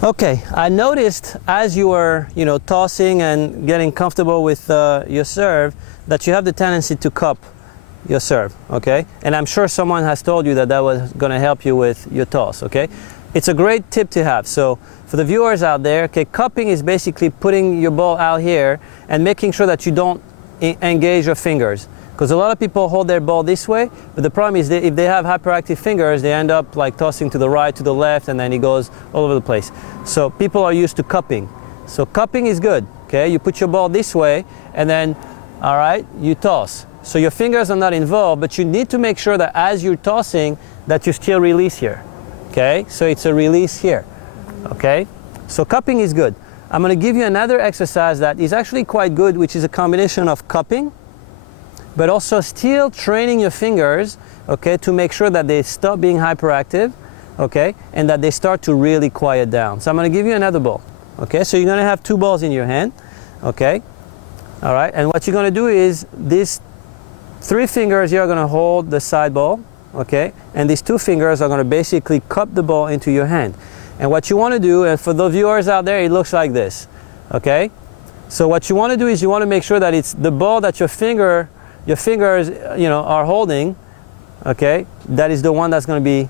Okay, I noticed as you were, tossing and getting comfortable with your serve that you have the tendency to cup your serve, okay? And I'm sure someone has told you that that was going to help you with your toss, okay? It's a great tip to have. So for the viewers out there, okay, cupping is basically putting your ball out here and making sure that you don't engage your fingers. Because a lot of people hold their ball this way, but the problem is that if they have hyperactive fingers, they end up like tossing to the right, to the left, and then it goes all over the place. So people are used to cupping. So cupping is good, okay? You put your ball this way, and then, all right, you toss. So your fingers are not involved, but you need to make sure that as you're tossing, that you still release here, okay? So it's a release here, okay? So cupping is good. I'm gonna give you another exercise that is actually quite good, which is a combination of cupping, but also still training your fingers, okay, to make sure that they stop being hyperactive, okay, and that they start to really quiet down. So I'm gonna give you another ball, okay? So you're gonna have two balls in your hand, okay? All right, and what you're gonna do is these three fingers here are gonna hold the side ball, okay? And these two fingers are gonna basically cup the ball into your hand. And what you wanna do, and for the viewers out there, it looks like this, okay? So what you wanna do is you wanna make sure that it's the ball that your fingers, are holding, okay? That is the one that's going to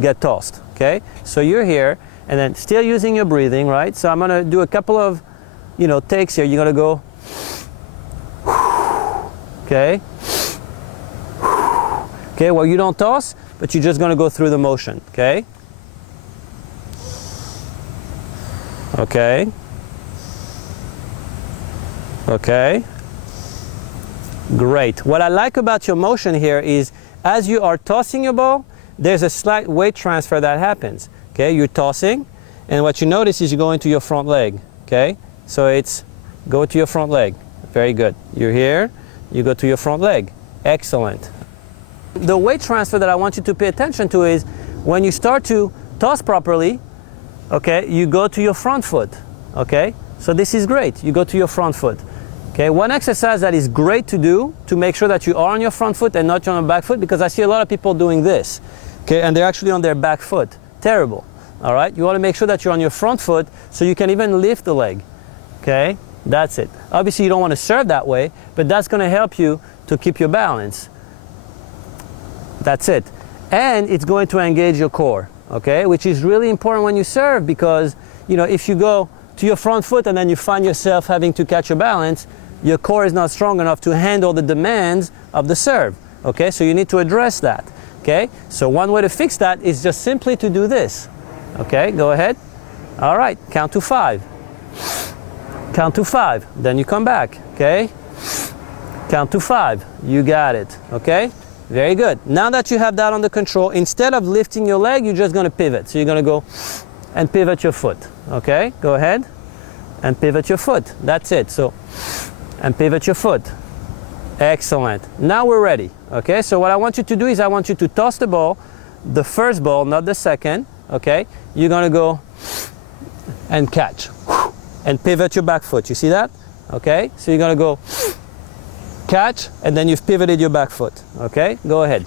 get tossed, okay? So you're here, and then still using your breathing, right? So I'm going to do a couple of, takes here. You're going to go, okay? Okay, well, you don't toss, but you're just going to go through the motion, okay? Okay. Okay. Great. What I like about your motion here is as you are tossing your ball, there's a slight weight transfer that happens. Okay, you're tossing, and what you notice is you go into your front leg. Okay, so it's go to your front leg. Very good. You're here, you go to your front leg. Excellent. The weight transfer that I want you to pay attention to is when you start to toss properly, okay, you go to your front foot. Okay, so this is great. You go to your front foot. Okay, one exercise that is great to do to make sure that you are on your front foot and not on your back foot, because I see a lot of people doing this, okay, and they're actually on their back foot. Terrible. All right, you want to make sure that you're on your front foot so you can even lift the leg. Okay, that's it. Obviously, you don't want to serve that way, but that's going to help you to keep your balance. That's it. And it's going to engage your core, okay, which is really important when you serve, because, if you go to your front foot and then you find yourself having to catch your balance, your core is not strong enough to handle the demands of the serve, okay? So you need to address that, okay? So one way to fix that is just simply to do this, okay? Go ahead. All right, count to 5. Count to 5, then you come back, okay? Count to 5, you got it, okay? Very good. Now that you have that under control, instead of lifting your leg, you're just gonna pivot. So you're gonna go and pivot your foot, okay? Go ahead and pivot your foot. That's it. So, and pivot your foot. Excellent. Now we're ready, okay? So what I want you to do is I want you to toss the ball, the first ball, not the second, okay? You're gonna go and catch and pivot your back foot. You see that? Okay? So you're gonna go catch, and then you've pivoted your back foot, okay? Go ahead.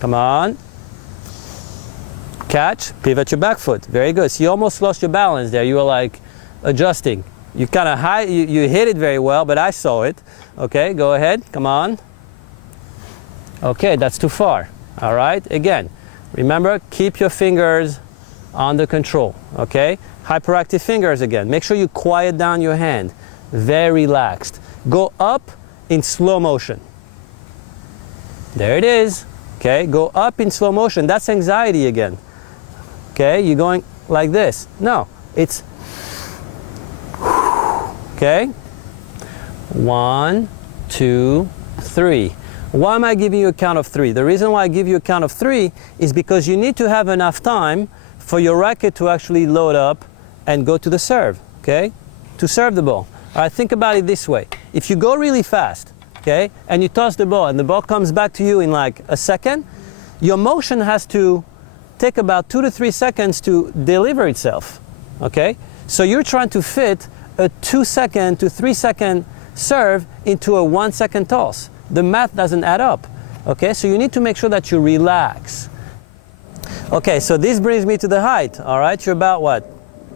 Come on. Catch, pivot your back foot. Very good. So you almost lost your balance there. You were like adjusting. You kind of you hit it very well, but I saw it. Okay, go ahead. Come on. Okay, that's too far. All right, again, remember, keep your fingers under control. Okay, hyperactive fingers again. Make sure you quiet down your hand. Very relaxed. Go up in slow motion. There it is. Okay, go up in slow motion. That's anxiety again. Okay, you're going like this. No, it's okay. 1, 2, 3. Why am I giving you a count of 3? The reason why I give you a count of 3 is because you need to have enough time for your racket to actually load up and go to the serve, okay? To serve the ball. All right, think about it this way. If you go really fast, okay, and you toss the ball and the ball comes back to you in like a second, your motion has to take about 2 to 3 seconds to deliver itself, okay? So you're trying to fit a 2-second to 3-second serve into a 1-second toss. The math doesn't add up, okay? So you need to make sure that you relax. Okay, so this brings me to the height, all right? You're about what,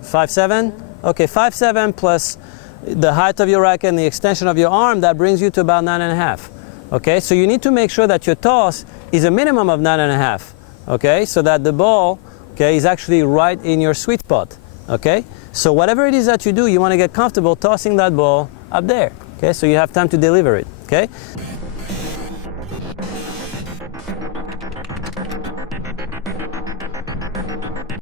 5'7"? Okay, 5'7" plus the height of your racket and the extension of your arm, that brings you to about 9.5. Okay, so you need to make sure that your toss is a minimum of 9.5, okay? So that the ball, okay, is actually right in your sweet spot, okay? So whatever it is that you do, you want to get comfortable tossing that ball up there, okay? So you have time to deliver it, okay?